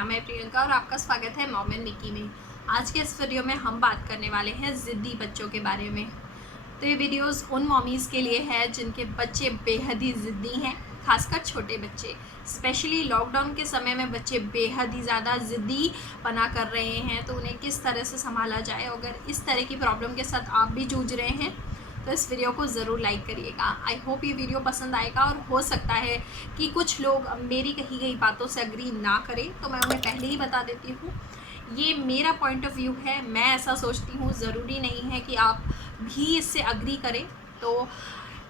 नाम है प्रियंका और आपका स्वागत है मॉम एंड मिकी में। आज के इस वीडियो में हम बात करने वाले हैं ज़िद्दी बच्चों के बारे में। तो ये वीडियोस उन मॉमीज़ के लिए है जिनके बच्चे बेहद ही ज़िद्दी हैं, खासकर छोटे बच्चे। स्पेशली लॉकडाउन के समय में बच्चे बेहद ही ज़्यादा ज़िद्दी पना कर रहे हैं, तो उन्हें किस तरह से संभाला जाए। अगर इस तरह की प्रॉब्लम के साथ आप भी जूझ रहे हैं तो इस वीडियो को ज़रूर लाइक करिएगा। आई होप ये वीडियो पसंद आएगा और हो सकता है कि कुछ लोग मेरी कही गई बातों से अग्री ना करें, तो मैं उन्हें पहले ही बता देती हूँ ये मेरा पॉइंट ऑफ व्यू है, मैं ऐसा सोचती हूँ। ज़रूरी नहीं है कि आप भी इससे अग्री करें, तो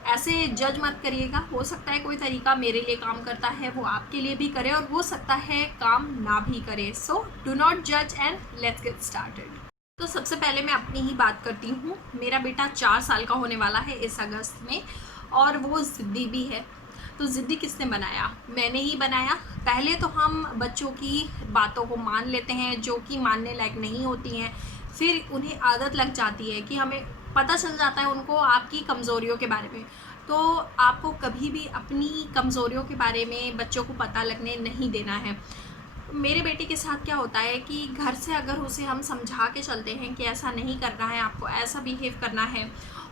ऐसे जज मत करिएगा। हो सकता है कोई तरीका मेरे लिए काम करता है वो आपके लिए भी करे, और हो सकता है काम ना भी करे। सो डू नॉट जज एंड लेट्स गेट स्टार्टेड। तो सबसे पहले मैं अपनी ही बात करती हूँ। मेरा बेटा 4 साल का होने वाला है इस अगस्त में, और वो ज़िद्दी भी है। तो ज़िद्दी किसने बनाया? मैंने ही बनाया। पहले तो हम बच्चों की बातों को मान लेते हैं जो कि मानने लायक नहीं होती हैं, फिर उन्हें आदत लग जाती है कि हमें पता चल जाता है उनको आपकी कमज़ोरियों के बारे में। तो आपको कभी भी अपनी कमज़ोरियों के बारे में बच्चों को पता लगने नहीं देना है। मेरे बेटे के साथ क्या होता है कि घर से अगर उसे हम समझा के चलते हैं कि ऐसा नहीं करना है, आपको ऐसा बिहेव करना है,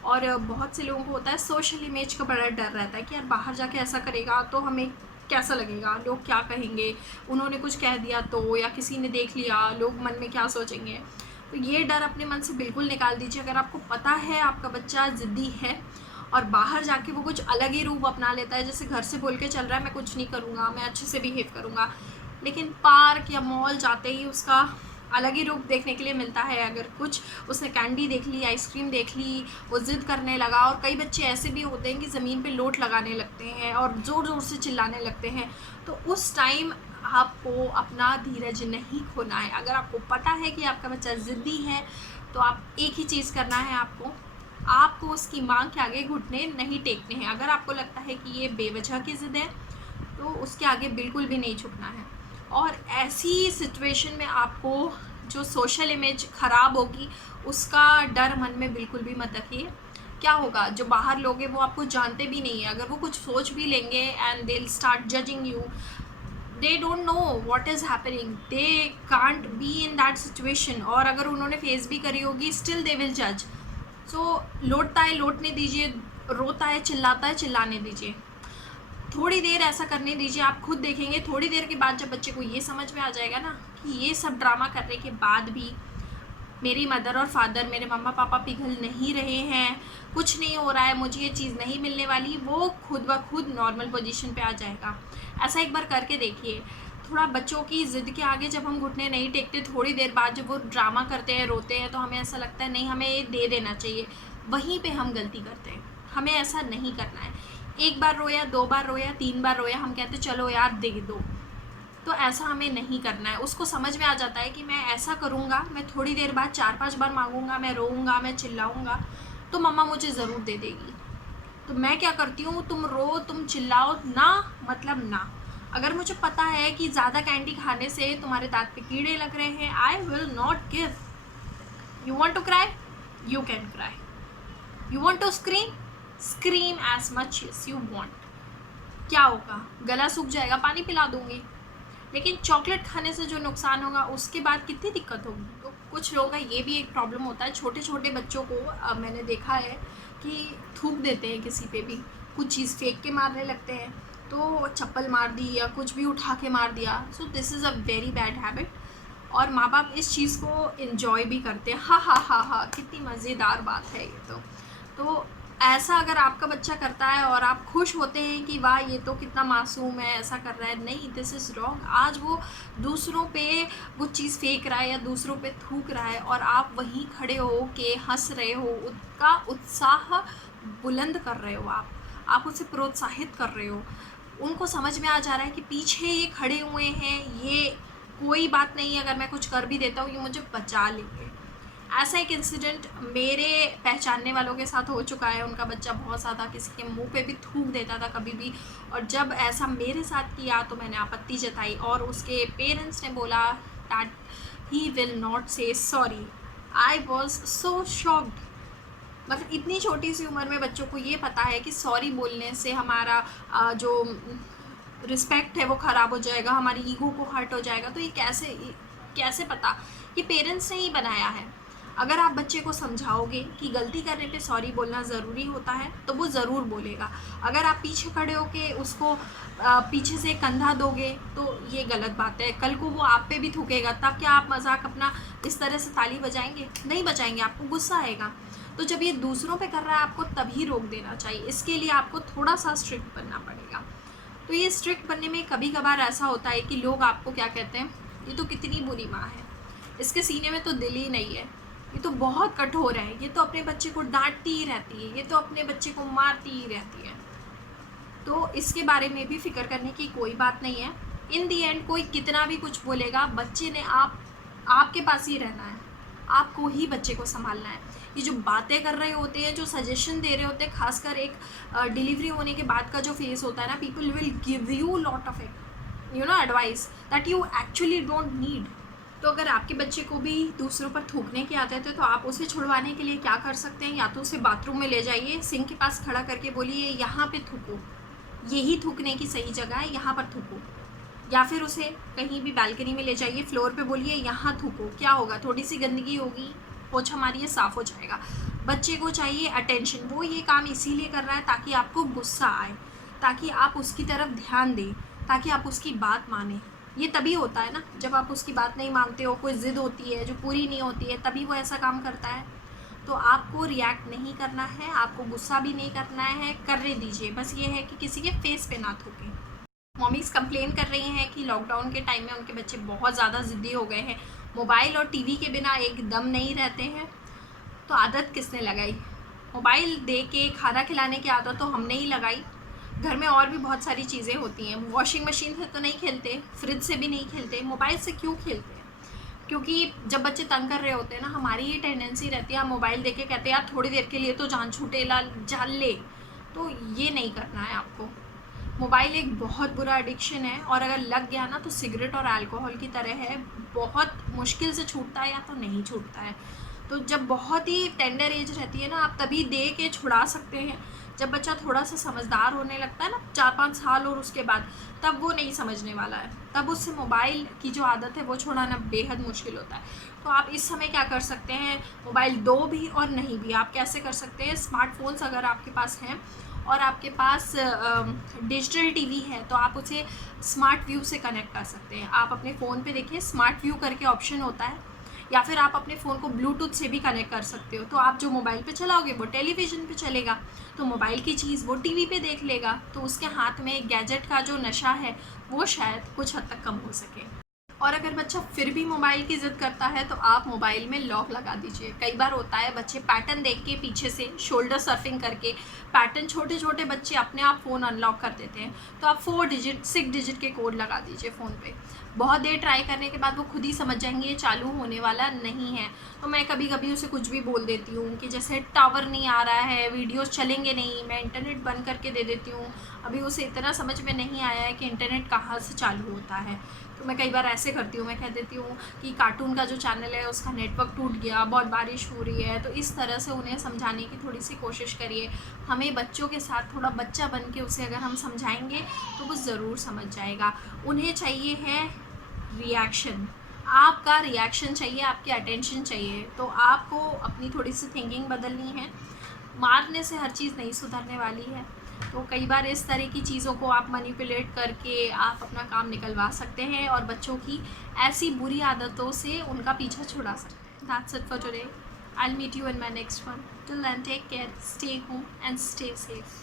और बहुत से लोगों को होता है सोशल इमेज का बड़ा डर रहता है कि यार बाहर जाके ऐसा करेगा तो हमें कैसा लगेगा, लोग क्या कहेंगे, उन्होंने कुछ कह दिया तो, या किसी ने देख लिया, लोग मन में क्या सोचेंगे। तो ये डर अपने मन से बिल्कुल निकाल दीजिए। अगर आपको पता है आपका बच्चा ज़िद्दी है और बाहर जाके वो कुछ अलग ही रूप अपना लेता है, जैसे घर से बोल के चल रहा है मैं कुछ नहीं करूँगा, मैं अच्छे से बिहेव करूँगा, लेकिन पार्क या मॉल जाते ही उसका अलग ही रूप देखने के लिए मिलता है। अगर कुछ उसने कैंडी देख ली, आइसक्रीम देख ली, वो ज़िद करने लगा। और कई बच्चे ऐसे भी होते हैं कि ज़मीन पे लोट लगाने लगते हैं और ज़ोर ज़ोर से चिल्लाने लगते हैं। तो उस टाइम आपको अपना धीरज नहीं खोना है। अगर आपको पता है कि आपका बच्चा ज़िद्दी है तो आप एक ही चीज़ करना है, आपको उसकी मांग के आगे घुटने नहीं टेकने हैं। अगर आपको लगता है कि ये बेवजह की ज़िद है तो उसके आगे बिल्कुल भी नहीं झुकना है। और ऐसी सिचुएशन में आपको जो सोशल इमेज ख़राब होगी उसका डर मन में बिल्कुल भी मत रखिए। क्या होगा, जो बाहर लोग हैं वो आपको जानते भी नहीं है, अगर वो कुछ सोच भी लेंगे and they will start judging you, they don't know what is happening, they can't be in that situation. और अगर उन्होंने फेस भी करी होगी स्टिल दे विल जज। सो लोटता है लोटने दीजिए, रोता है चिल्लाता है चिल्लाने दीजिए, थोड़ी देर ऐसा करने दीजिए। आप खुद देखेंगे थोड़ी देर के बाद जब बच्चे को ये समझ में आ जाएगा ना कि ये सब ड्रामा करने के बाद भी मेरी मदर और फादर, मेरे मम्मा पापा पिघल नहीं रहे हैं, कुछ नहीं हो रहा है, मुझे ये चीज़ नहीं मिलने वाली, वो खुद ब खुद नॉर्मल पोजीशन पे आ जाएगा। ऐसा एक बार करके देखिए। थोड़ा बच्चों की ज़िद के आगे जब हम घुटने नहीं टेकते, थोड़ी देर बाद जब वो ड्रामा करते हैं, रोते हैं, तो हमें ऐसा लगता है नहीं हमें ये दे देना चाहिए। वहीं पे हम गलती करते हैं। हमें ऐसा नहीं करना है। एक बार रोया, 2 बार रोया, 3 बार रोया, हम कहते चलो यार दे दो, तो ऐसा हमें नहीं करना है। उसको समझ में आ जाता है कि मैं ऐसा करूँगा, मैं थोड़ी देर बाद 4-5 बार मांगूंगा, मैं रोऊंगा, मैं चिल्लाऊंगा, तो मम्मा मुझे ज़रूर दे देगी। तो मैं क्या करती हूँ, तुम रो तुम चिल्लाओ ना, मतलब ना। अगर मुझे पता है कि ज़्यादा कैंडी खाने से तुम्हारे दांत पे कीड़े लग रहे हैं, I will not give. You want to cry, you can cry. You want to scream, scream as much as you want. क्या होगा, गला सूख जाएगा, पानी पिला दूंगी, लेकिन चॉकलेट खाने से जो नुकसान होगा उसके बाद कितनी दिक्कत होगी। तो कुछ लोगों का ये भी एक प्रॉब्लम होता है, छोटे छोटे बच्चों को मैंने देखा है कि थूक देते हैं किसी पे भी, कुछ चीज़ फेंक के मारने लगते हैं, तो चप्पल मार दी या कुछ भी उठा के मार दिया। So this is a very bad habit, और माँ बाप इस चीज़ को इन्जॉय भी करते हैं। हाँ हाँ हाँ हाँ, कितनी मज़ेदार बात है ये तो ऐसा अगर आपका बच्चा करता है और आप खुश होते हैं कि वाह ये तो कितना मासूम है, ऐसा कर रहा है, नहीं, दिस इज़ रॉन्ग। आज वो दूसरों पे वो चीज़ फेंक रहा है या दूसरों पे थूक रहा है, और आप वहीं खड़े हो के हंस रहे हो, उसका उत्साह बुलंद कर रहे हो, आप उसे प्रोत्साहित कर रहे हो। उनको समझ में आ जा रहा है कि पीछे ये खड़े हुए हैं, ये कोई बात नहीं, अगर मैं कुछ कर भी देता हूँ ये मुझे बचा लेंगे। ऐसा एक इंसिडेंट मेरे पहचानने वालों के साथ हो चुका है। उनका बच्चा बहुत ज़्यादा किसी के मुंह पे भी थूक देता था कभी भी, और जब ऐसा मेरे साथ किया तो मैंने आपत्ति जताई, और उसके पेरेंट्स ने बोला दैट ही विल नॉट से sorry. I was so shocked. मतलब इतनी छोटी सी उम्र में बच्चों को ये पता है कि सॉरी बोलने से हमारा जो रिस्पेक्ट है वो ख़राब हो जाएगा, हमारी ईगो को हर्ट हो जाएगा। तो ये कैसे पता? ये पेरेंट्स ने ही बनाया है। अगर आप बच्चे को समझाओगे कि गलती करने पे सॉरी बोलना ज़रूरी होता है तो वो ज़रूर बोलेगा। अगर आप पीछे खड़े होके उसको पीछे से कंधा दोगे तो ये गलत बात है। कल को वो आप पे भी थूकेगा, तब क्या आप मजाक अपना इस तरह से ताली बजाएंगे? नहीं बजाएंगे, आपको गुस्सा आएगा। तो जब ये दूसरों पे कर रहा है आपको तभी रोक देना चाहिए। इसके लिए आपको थोड़ा सा स्ट्रिक्ट बनना पड़ेगा। तो ये स्ट्रिक्ट बनने में कभी कभार ऐसा होता है कि लोग आपको क्या कहते हैं, ये तो कितनी बुरी माँ है, इसके सीने में तो दिल ही नहीं है, ये तो बहुत कठोर है, ये तो अपने बच्चे को डांटती ही रहती है, ये तो अपने बच्चे को मारती ही रहती है। तो इसके बारे में भी फिक्र करने की कोई बात नहीं है। इन दी एंड कोई कितना भी कुछ बोलेगा, बच्चे ने आपके पास ही रहना है, आपको ही बच्चे को संभालना है। ये जो बातें कर रहे होते हैं, जो सजेशन दे रहे होते हैं, खासकर एक डिलीवरी होने के बाद का जो फेस होता है ना, people will give you lot of advice that you actually don't need. तो अगर आपके बच्चे को भी दूसरों पर थूकने की आदत है तो आप उसे छुड़वाने के लिए क्या कर सकते हैं? या तो उसे बाथरूम में ले जाइए, सिंक के पास खड़ा करके बोलिए यहाँ पे थूको, यही थूकने की सही जगह है, यहाँ पर थूको। या फिर उसे कहीं भी बालकनी में ले जाइए, फ्लोर पे बोलिए यहाँ थूको। क्या होगा? थोड़ी सी गंदगी होगी, पोछा मारिए, साफ़ हो जाएगा। बच्चे को चाहिए अटेंशन। वो ये काम इसीलिए कर रहा है ताकि आपको गुस्सा आए, ताकि आप उसकी तरफ ध्यान दें, ताकि आप उसकी बात माने। ये तभी होता है ना जब आप उसकी बात नहीं मानते हो, कोई ज़िद होती है जो पूरी नहीं होती है, तभी वो ऐसा काम करता है। तो आपको रिएक्ट नहीं करना है, आपको गुस्सा भी नहीं करना है, करने दीजिए। बस ये है कि किसी के फेस पे ना थूकें। मॉमीज़ कंप्लेन कर रही हैं कि लॉकडाउन के टाइम में उनके बच्चे बहुत ज़्यादा ज़िद्दी हो गए हैं, मोबाइल और टीवी के बिना एकदम नहीं रहते हैं। तो आदत किसने लगाई? मोबाइल दे के खाना खिलाने की आदत तो हमने ही लगाई। घर में और भी बहुत सारी चीज़ें होती हैं, वॉशिंग मशीन से तो नहीं खेलते, फ्रिज से भी नहीं खेलते, मोबाइल से क्यों खेलते हैं? क्योंकि जब बच्चे तंग कर रहे होते हैं ना, हमारी ये टेंडेंसी रहती है, हम मोबाइल देके कहते हैं यार थोड़ी देर के लिए तो जान छूटे, ला जान ले। तो ये नहीं करना है आपको। मोबाइल एक बहुत बुरा एडिक्शन है और अगर लग गया ना तो सिगरेट और अल्कोहल की तरह है, बहुत मुश्किल से छूटता है या तो नहीं छूटता है। तो जब बहुत ही टेंडर एज रहती है ना, आप तभी दे के छुड़ा सकते हैं। जब बच्चा थोड़ा सा समझदार होने लगता है ना, 4-5 साल और उसके बाद, तब वो नहीं समझने वाला है, तब उससे मोबाइल की जो आदत है वो छुड़ाना बेहद मुश्किल होता है। तो आप इस समय क्या कर सकते हैं? मोबाइल दो भी और नहीं भी, आप कैसे कर सकते हैं? स्मार्टफोन्स अगर आपके पास हैं और आपके पास डिजिटल टीवी है तो आप उसे स्मार्ट व्यू से कनेक्ट कर सकते हैं। आप अपने फ़ोन पे देखिए, स्मार्ट व्यू करके ऑप्शन होता है, या फिर आप अपने फ़ोन को ब्लूटूथ से भी कनेक्ट कर सकते हो। तो आप जो मोबाइल पे चलाओगे वो टेलीविज़न पे चलेगा, तो मोबाइल की चीज़ वो टीवी पे देख लेगा। तो उसके हाथ में गैजेट का जो नशा है वो शायद कुछ हद तक कम हो सके। और अगर बच्चा फिर भी मोबाइल की ज़िद करता है तो आप मोबाइल में लॉक लगा दीजिए। कई बार होता है बच्चे पैटर्न देख के पीछे से शोल्डर सर्फिंग करके पैटर्न, छोटे छोटे बच्चे अपने आप फ़ोन अनलॉक कर देते हैं। तो आप 6 डिजिट के कोड लगा दीजिए फ़ोन पे। बहुत देर ट्राई करने के बाद वो खुद ही समझ जाएंगे ये चालू होने वाला नहीं है। तो मैं कभी कभी उसे कुछ भी बोल देती हूँ कि जैसे टावर नहीं आ रहा है, वीडियोस चलेंगे नहीं, मैं इंटरनेट बंद करके दे देती हूँ। अभी उसे इतना समझ में नहीं आया है कि इंटरनेट कहाँ से चालू होता है। तो मैं कई बार ऐसे करती हूँ, मैं कह देती हूँ कि कार्टून का जो चैनल है उसका नेटवर्क टूट गया, बहुत बारिश हो रही है। तो इस तरह से उन्हें समझाने की थोड़ी सी कोशिश करिए। हमें बच्चों के साथ थोड़ा बच्चा बन के उसे अगर हम समझाएंगे तो वो ज़रूर समझ जाएगा। उन्हें चाहिए है रिएक्शन, आपका रिएक्शन चाहिए, आपकी अटेंशन चाहिए। तो आपको अपनी थोड़ी सी थिंकिंग बदलनी है। मारने से हर चीज़ नहीं सुधरने वाली है। तो कई बार इस तरह की चीज़ों को आप मैनिपुलेट करके आप अपना काम निकलवा सकते हैं और बच्चों की ऐसी बुरी आदतों से उनका पीछा छुड़ा सकते हैं। That's it for today. I'll meet you in my next one. Till then, take care, stay home and stay safe.